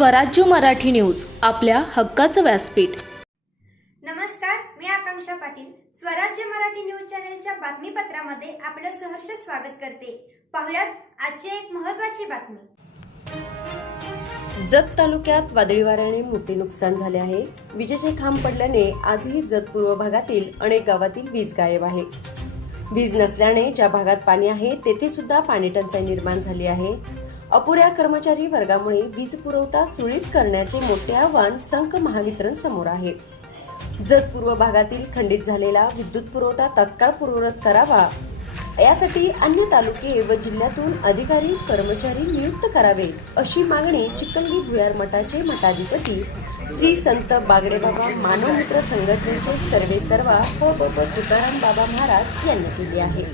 स्वराज्य मराठी न्यूज आपल्या हक्काचं व्यासपीठ. नमस्कार मी आकांक्षा पाटील. स्वराज्य मराठी न्यूज चॅनलच्या बातमीपत्रामध्ये आपलं सहर्ष स्वागत करते. पाहुयात आजची एक महत्त्वाची बातमी. जत तालुक्यात वादळी वाऱ्याने मोठे नुकसान झाले आहे. विजेचे खांब पडल्याने आजही जत पूर्व भागातील अनेक गावातील वीज गायब आहे. वीज नसल्याने ज्या भागात पाणी आहे तेथे सुद्धा पाणी टंचाई निर्माण झाली आहे. अपुऱ्या कर्मचारी वर्गामुळे वीज पुरवठा सुरळीत करण्याचे मोठे आव्हान संख महावितरण समोर आहे. जत पूर्व भागातील खंडित झालेला विद्युत पुरवठा तात्काळ पूर्ववत करावा. यासाठी अन्य तालुके व जिल्ह्यातून अधिकारी कर्मचारी नियुक्त करावे अशी मागणी चिखलगी भुयार मठाचे मठाधिपती श्री संत बागडेबाबा मानव मित्र संघटनेचे सर्वे सर्वा व ब तुकाराम बाबा महाराज यांनी केली आहे.